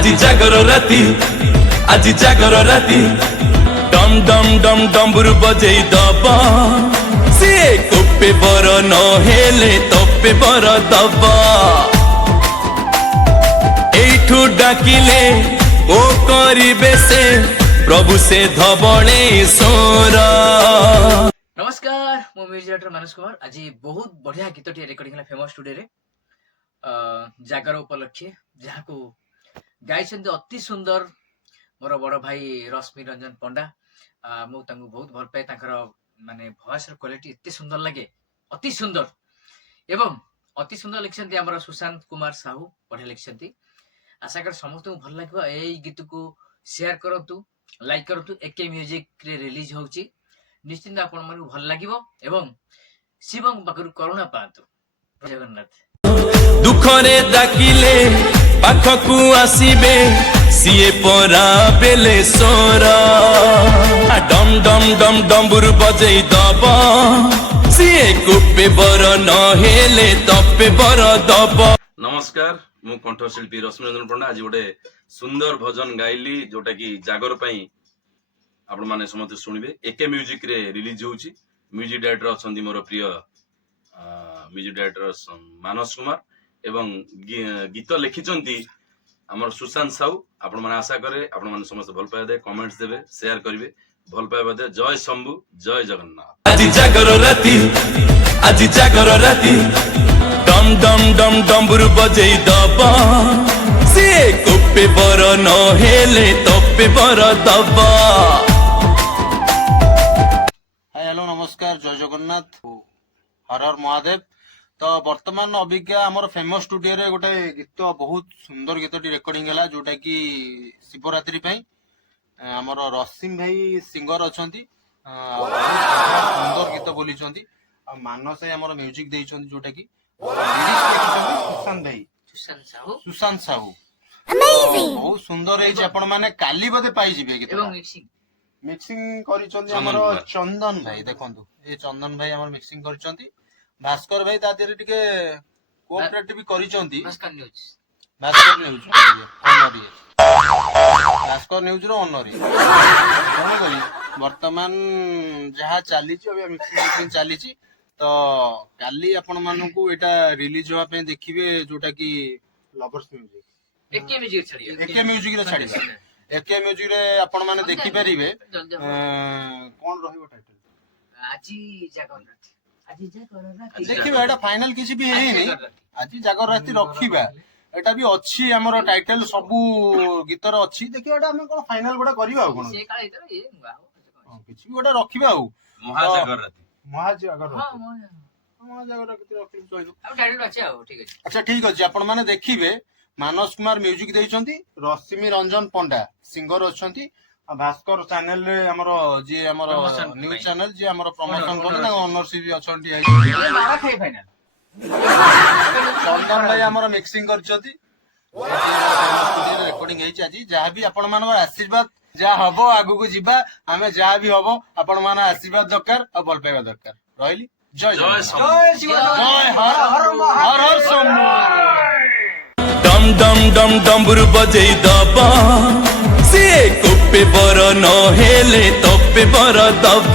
আজি জাগর রাতি আজি জাগর রাতি ডম ডম ডম ডম্বুরু বজেই দব সিଏ কোপে বর নহেলে তপে বর দব এইঠু ডাকিলে ও করিবে সে प्रभु से धवलेश्वर। नमस्कार मो म्यूजिक डायरेक्टर मानस कुमार। आज बहुत बढ़िया गीतटी रेकर्डिंग है फेमस स्टूडियो रे जागर उपलक्षे जहाँ को गाई अति सुंदर मोर बड़ भाई रश्मि रंजन पंडा। मु बहुत भल पाए माने वॉइस क्वालिटी एते सुंदर लगे अति सुंदर एवं अति सुंदर लिखिसंती हमर सुशांत कुमार साहू बढ़िया लिखिसंती। आशा कर समस्त भल लगे यही गीत को शेयर करतु लाइक करतु। एके म्यूजिक रे रिलीज होउची निश्चिंत आपण मन भल लागिवो एवं शिवं पाखरु करुणा पातु। जगन्नाथ दुखरे डाकिले पाखकु आसीबे सिए परा बेलेश्वर डम डम डम डम्बुरु बजै दब सिए कुपे बर नहेले तपे बर दब। नमस्कार मु कंठशिल्पी रश्मि रंजन पंडा। आज गोटे सुंदर भजन गाइली जोटा कि जागर पई आपण माने समस्त सुनिबे। एके म्यूजिक रे रिलीज होउची। म्यूजिक डायरेक्टर अछंती मोर प्रिय म्यूजिक डायरेक्टर मानस कुमार एवं गीत लिखिचंती हमर सुशांत साहू। आपण माने आशा करे आपण माने समस्त भल पाए दे कमेंट्स देबे शेयर करिवे भल पाए दे। जय शंभु जय जगन्नाथ। আজি জাগর রাতি আজি জাগর রাতি ডম ডম ডম ডম্বুরু বজেই দব সিଏ কোপে বর নহেলে তপে বর দব। हाय हेलो नमस्कार जय जगन्नाथ हर हर महादेव। तो वर्तमान अभिज्ञा आमर फेमस स्टूडियो रे गोटे गीत बहुत सुंदर गीतटी रेकर्डिंग है जोटा कि शिवरात्रि पई आमर रसीम भाई सिंगर अछंती सुंदर गीत बोलीचंती आ मानस आमर म्यूजिक देइचंती जोटा कि सुशांत भाई सुशांत साहू बहुत सुंदर है। आपण माने काली बदे पाई जिबे गीत एवं मिक्सिंग मिक्सिंग करिचंती हमर चंदन भाई देखंतु ए चंदन भाई हमर मिक्सिंग करिचंती। भास्कर भाई ता देरे टिके कोऑपरेटिव भी करिचंती। भास्कर न्यूज भास्कर न्यूज रो ओनरी कोन करी वर्तमान जहा चाली छि अबे मिक्सिंग चाली छि। तो काली आपण मानन को एटा रिलीज होआ पे देखिबे जोटा कि lovers music AK music छड़िया AK music रे छाड़ी एके म्यूजिक रे आपण माने देखि परिबे कोन रहिबो टाइटल आजी जागर राती आजी जागर राती देखिबे एटा फाइनल किछि भी हेई नै। आजी जागर राती रखिबा एटा भी अछि हमर टाइटल सब गीतर अछि। देखिबे एटा हम कोन फाइनल गोटा करबा कोन से काळे तो ए किछि भी गोटा रखिबा महाजागर राती महाजागर हां महाजागर राती रखिबो चलबो। अब टाइटल अछि आ ठीक अछि। अच्छा ठीक अछि आपण माने देखिबे मानस कुमार म्यूजिक देइचंती रश्मि रंजन पंडा सिंगर अछंती भास्कर चैनल रे हमरो जे हमरो न्यूज चैनल जे हमरो प्रमोशन करते ओनरशिप भी अछंती आई मारा खाई फाइनल चंदन भाई हमरो मिक्सिंग करचंती स्टूडियो रेकॉर्डिंग हेइ आज जहाँ भी आपण मानकर आशीर्वाद जहाँ हबो आगु को जिबा हमें जहाँ भी हबो आपण माने आशीर्वाद दरकार और भल पाइबा दरकार रहली। जय जय हर हर शंभु। डम डम डम डम्बुरु बजै दब सिए कोपे बर नहेले तपे बर दब।